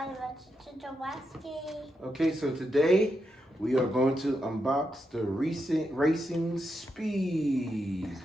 everybody, welcome to the Wesky. Okay, so today we are going to unbox the recent Racing Speed.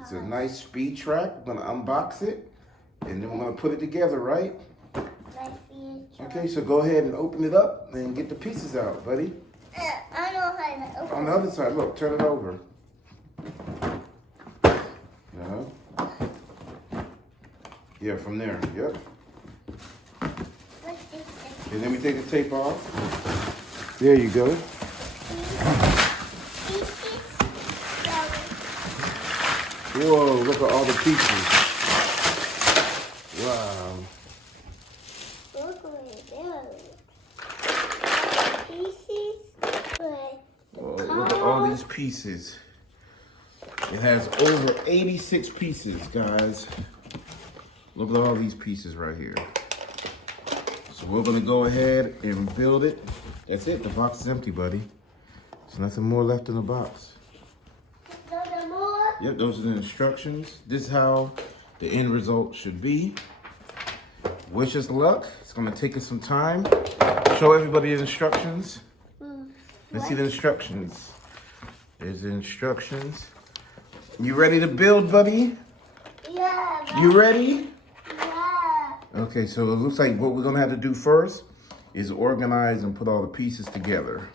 It's a nice speed track. We're gonna unbox it and then we're gonna put it together, right? Okay, so go ahead and open it up and get the pieces out, buddy. I know how to open On the other side, look, turn it over. No. Yeah, from there, yep. And let me take the tape off. There you go. Whoa, look at all the pieces. Wow. Look at all these pieces. It has over 86 pieces, guys. Look at all these pieces right here. So we're gonna go ahead and build it. That's it, the box is empty, buddy. There's nothing more left in the box. Nothing more? Yep, those are the instructions. This is how the end result should be. Wish us luck. It's gonna take us some time. Show everybody the instructions. Let's see the instructions. There's the instructions. You ready to build, buddy? Yeah. You ready? Yeah. Okay, so it looks like what we're gonna have to do first is organize and put all the pieces together.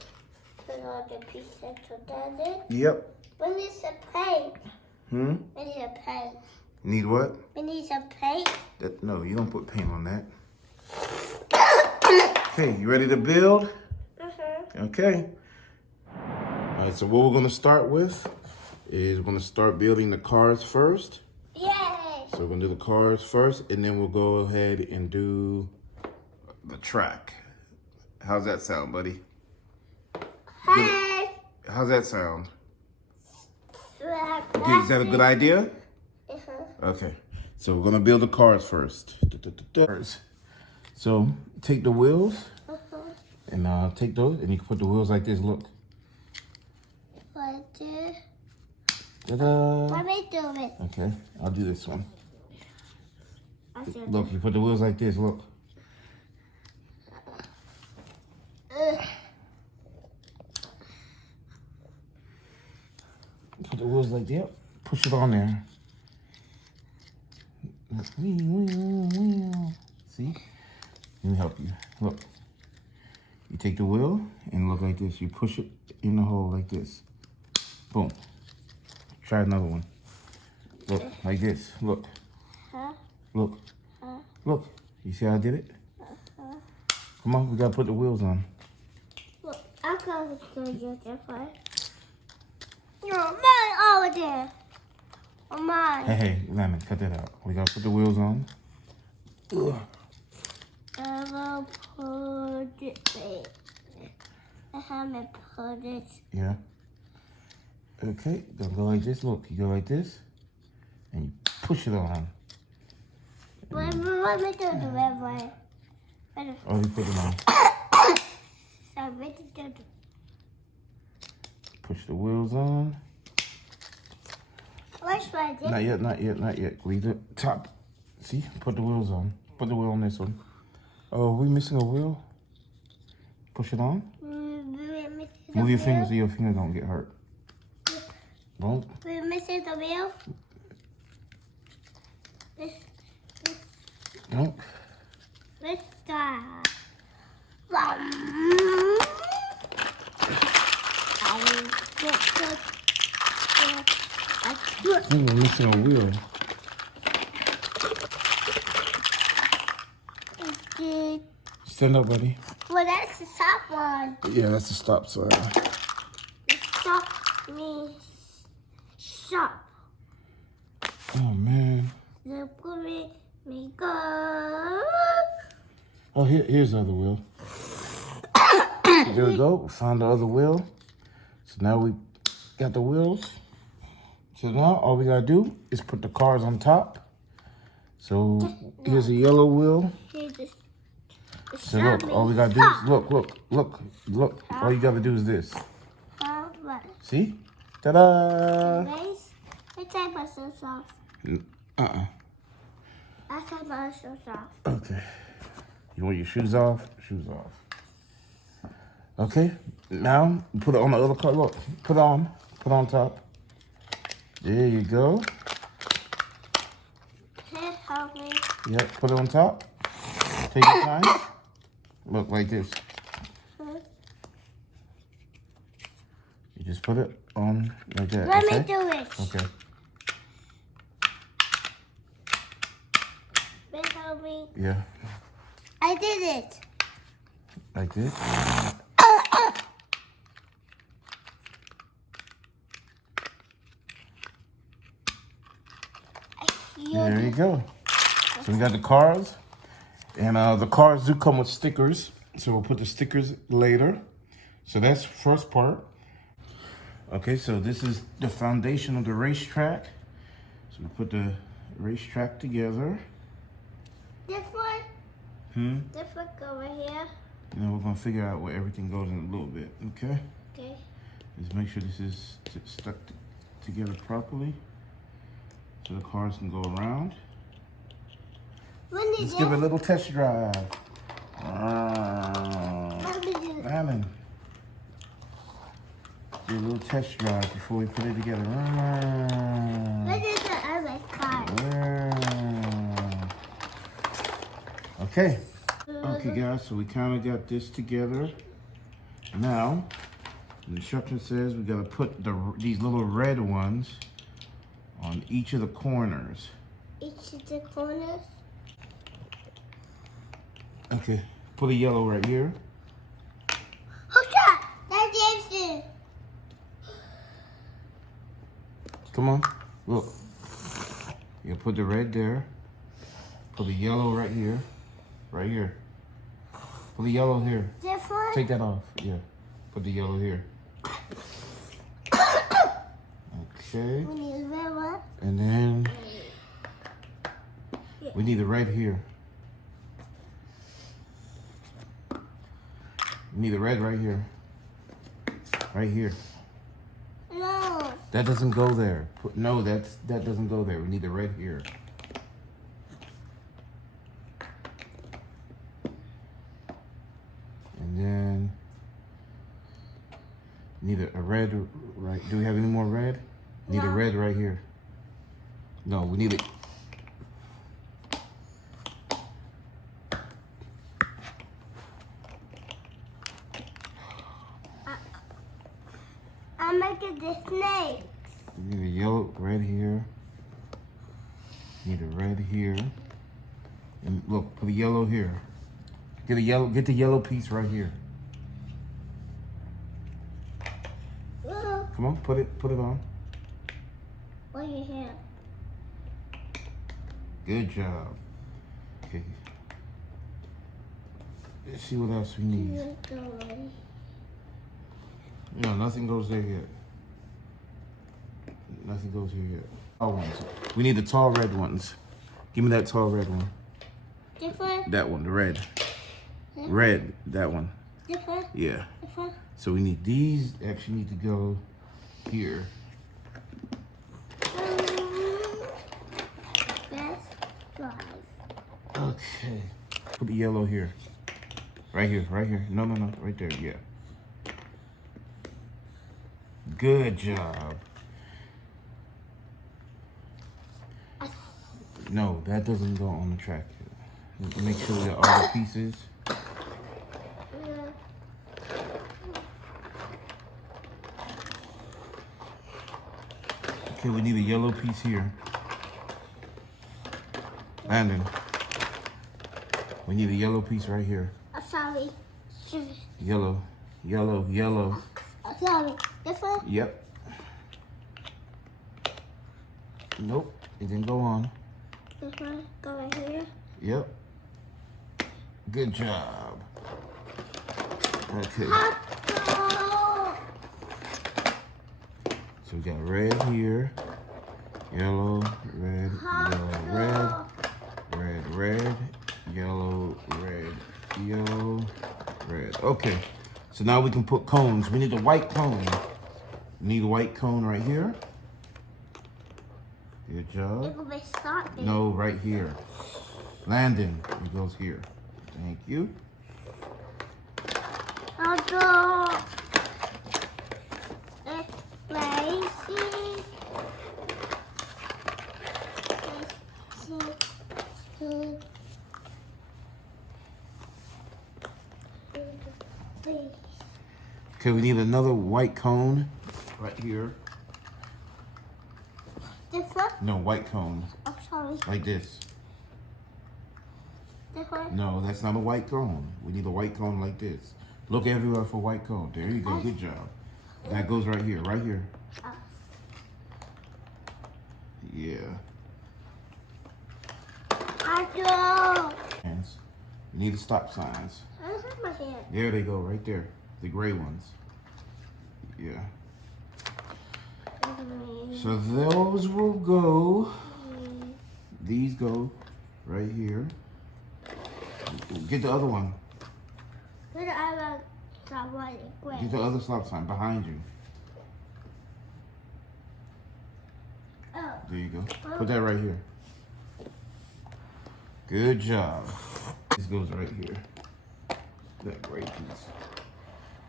Put all the pieces together? Yep. We need some paint. We need a paint. Need what? We need some paint. No, you don't put paint on that. Okay, you ready to build? Okay. All right, so what we're gonna start with is we're gonna start building the cars first. Yay! So we're gonna do the cars first, and then we'll go ahead and do the track. How's that sound, buddy? Hey! How's that sound? Okay, Okay, is that a good idea? Okay, so we're gonna build the cars first. So take the wheels, and take those, and you can put the wheels like this, look. What do? Ta-da! Let me do it. Okay, I'll do this one. Look, you put the wheels like this, look. Put the wheels like that, push it on there. See? Let me help you. Look. You take the wheel and look like this. You push it in the hole like this. Boom. Try another one. Look, like this. Look. Look. Look. You see how I did it? Come on, we gotta put the wheels on. Look, I'm going to do it this way. No, mine over there. Oh, mine. Hey, Lemon, cut that out. We gotta put the wheels on. Ugh. I will put it. I haven't put it. Yeah. Okay, gonna go like this. Look, you go like this, and you push it on. Let me do the red way. Oh, you put it on. So, ready to do it. Push the wheels on. Let's try this. Not yet, not yet, not yet. Leave the top. See, put the wheels on. Put the wheel on this one. Oh, are we missing a wheel? Push it on. Move your fingers so your fingers don't get hurt. Don't. We're missing the wheel. Don't. Let's start. We're missing a wheel. Stand up, buddy. Well, that's the top one. Yeah, that's the stop sign. The stop means stop. Oh, man. Look at me go. Oh, here's the other wheel. There we go. We found the other wheel. So now we got the wheels. So now all we gotta do is put the cars on top. So here's a yellow wheel. Here's the So look, all we gotta do is look. All you gotta do is this. What? See? Ta-da! Let's take my shoes off. Uh-uh. I take my shoes off. Okay. You want your shoes off? Shoes off. Okay, now put it on the other car. Look, put on top. There you go. Here, help me. Yep, put it on top. Take your time. Look, like this. You just put it on like that. Let okay? me do it. Okay. Please help me. Yeah. I did it. Like this. There you go. So we got the cars. And the cars do come with stickers. So we'll put the stickers later. So that's the first part. Okay, so this is the foundation of the racetrack. So we put the racetrack together. This one? This one go right here. And then we're gonna figure out where everything goes in a little bit, okay? Okay. Just make sure this is stuck together properly. So the cars can go around. Let's give it a little test drive. Alan. Do a little test drive before we put it together. What is the other car? Okay. Okay, guys, so we kind of got this together. Now, the instruction says we got to put these little red ones on each of the corners. Each of the corners? Okay, put a yellow right here. Who's that? That's Jason. Come on, look. You put the red there. Put the yellow right here. Right here. Put the yellow here. This one? Take that off. Yeah. Put the yellow here. Okay. We need a red one. And then we need the red here. We need the red right here. Right here. No. That doesn't go there. No, that doesn't go there. We need the red here. And then need a red right. Do we have any more red? Need a red right here. No, we need it. I'm making the snake. We need a yellow red here. Need a red here. And look, put a yellow here. Get the yellow piece right here. Come on, put it on. What do you have? Good job. Okay. Let's see what else we need. No, nothing goes there yet. Nothing goes here yet. Tall ones. We need the tall red ones. Give me that tall red one. Different? That one, the red. Red, that one. Different? Yeah. Different? So we need these actually need to go here. Best drive. Okay. Put the yellow here. Right here, right here. No, right there, yeah. Good job. No, that doesn't go on the track. Make sure we got all the pieces. Okay, we need a yellow piece here. Landon. We need a yellow piece right here. I'm sorry. Yellow. I'm sorry. This one? Yep. Nope, it didn't go on. This one? Go right here? Yep. Good job. Okay. So we got red here, yellow, red, yellow, red, yellow, red. Okay. So now we can put cones. We need a white cone. We need a white cone right here. Good job. It will be starting. No, right here. Landon, it goes here. Thank you. Although it's lazy. Okay, we need another white cone right here. This one? No, white cone. Oh, sorry. Like this. This one? No, that's not a white cone. We need a white cone like this. Look everywhere for white cone. There you go. Good job. That goes right here. Right here. Oh. Yeah. I do. Hands. You need the stop signs. I don't have my hand. There they go. Right there. The gray ones. Yeah. So those will go. These go right here. Get the other one. Where do I want someone gray? Get the other stop sign behind you. Oh. There you go. Put that right here. Good job. This goes right here. That gray piece.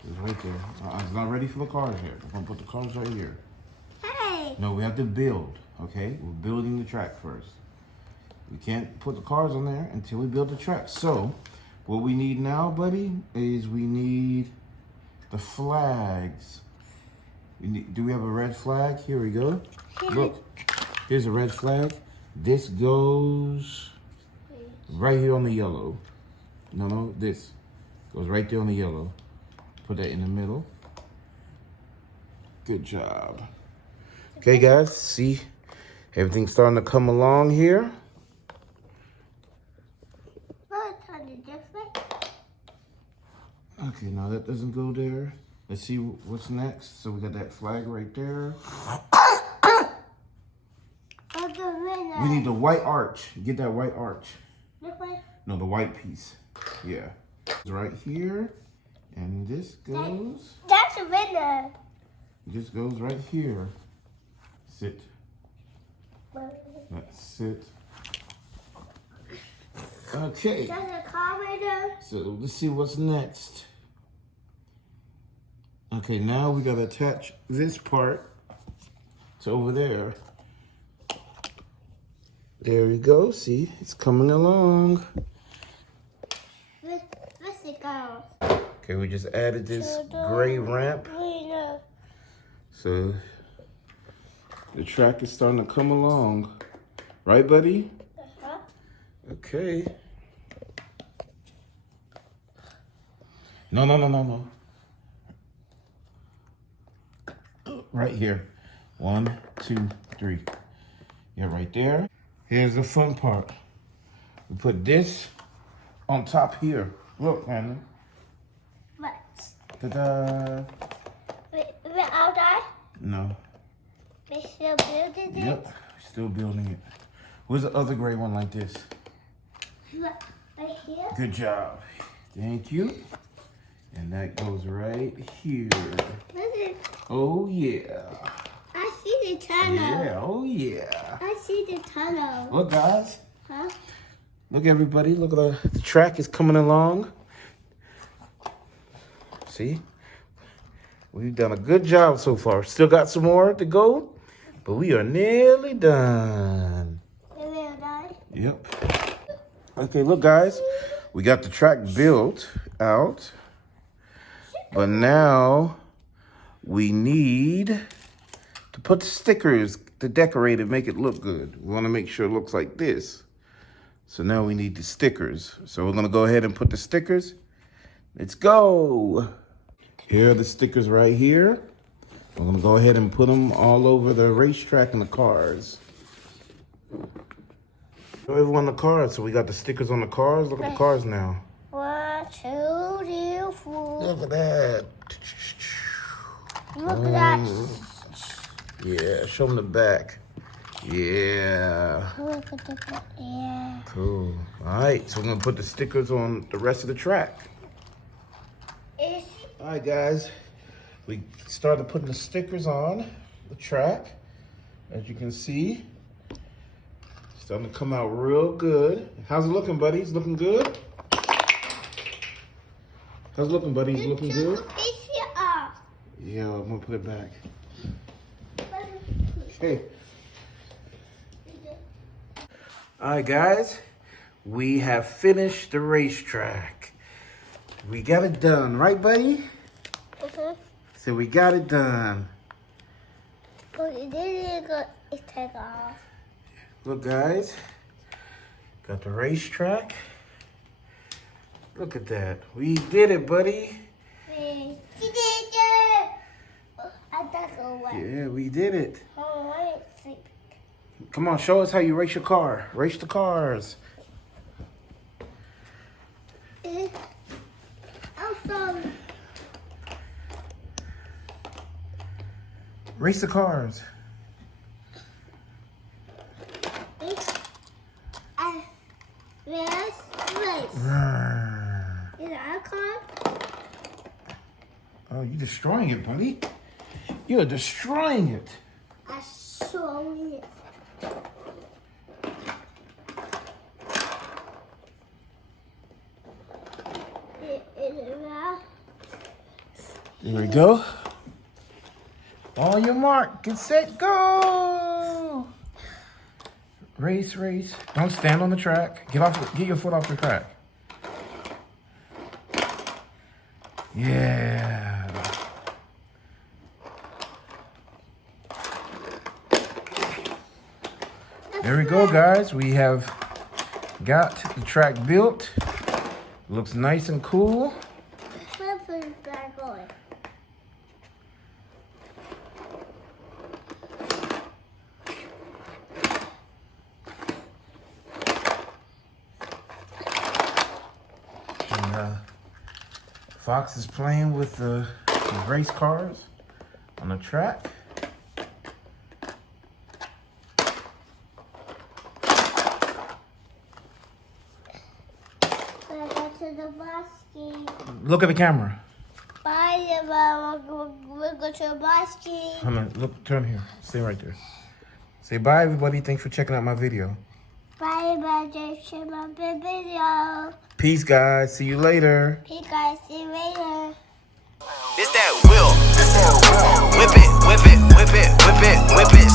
It's right there. It's not ready for the cars yet. We're gonna put the cars right here. Hey. No, we have to build, okay? We're building the track first. We can't put the cars on there until we build the track. So, what we need now, buddy, is we need the flags. Do we have a red flag? Here we go. Look, here's a red flag. This goes right here on the yellow. No, this goes right there on the yellow. Put that in the middle. Good job. Okay, guys, see, everything's starting to come along here. Okay, now that doesn't go there. Let's see what's next. So we got that flag right there. We need the white arch. Get that white arch. This way? No, the white piece. Yeah. It's right here. And this goes. That's a winner. This goes right here. Sit. That's it. Okay. That's a commenter. So let's see what's next. Okay, now we gotta attach this part to over there. There we go. See, it's coming along. Where's it go? Okay, we just added this gray ramp. So the track is starting to come along. Right, buddy? Uh-huh. Okay. No. Right here. 1, 2, 3. Yeah, right there. Here's the fun part. We put this on top here. Look, Hannah. What? Ta-da. We're all done? No. We're still building it? Yep, still building it. Where's the other gray one like this? Right here? Good job. Thank you. And that goes right here. Oh, yeah. I see the tunnel. Yeah, oh, yeah. I see the tunnel. Look, guys. Huh? Look, everybody. Look, the track is coming along. See? We've done a good job so far. Still got some more to go, but we are nearly done. We're done? Yep. Okay, look, guys. We got the track built out. But now we need to put the stickers to decorate it, make it look good. We want to make sure it looks like this. So now we need the stickers. So we're going to go ahead and put the stickers. Let's go. Here are the stickers right here. We're going to go ahead and put them all over the racetrack and the cars. Show everyone the cars. So we got the stickers on the cars. Look at the cars now. 1, 2, 3, 4. Look at that. Look at that. Yeah, show them the back. Yeah. Look at the yeah. Cool. All right, so we're going to put the stickers on the rest of the track. All right, guys. We started putting the stickers on the track. As you can see, it's starting to come out real good. How's it looking, buddy? It's looking good? How's it looking, buddy? Is it looking good? It's off. Yeah, I'm gonna put it back. Hey. Alright guys, we have finished the racetrack. We got it done, right buddy? So we got it done. But it didn't take off. Look guys, got the racetrack. Look at that. We did it, buddy. We did it. I took away. Yeah, we did it. Oh, I didn't sleep. Come on, show us how you race your car. Race the cars. I'm sorry. Race the cars. Race. Roar. Is that a car? Oh, you're destroying it, buddy. You're destroying it. I saw it. Here we go. On your mark, get set, go! Race, race. Don't stand on the track. Get your foot off the track. Yeah. There we go, guys. We have got the track built. Looks nice and cool. And Fox is playing with the race cars on the track. Look at the camera. Bye, Mama. We'll go to the basket. Hold on, look, turn here. Stay right there. Say bye, everybody. Thanks for checking out my video. Bye, Thanks for my video. Peace, guys. See you later. Hey, guys. See you later. This that will. Whip it, whip it, whip it, whip it, whip it.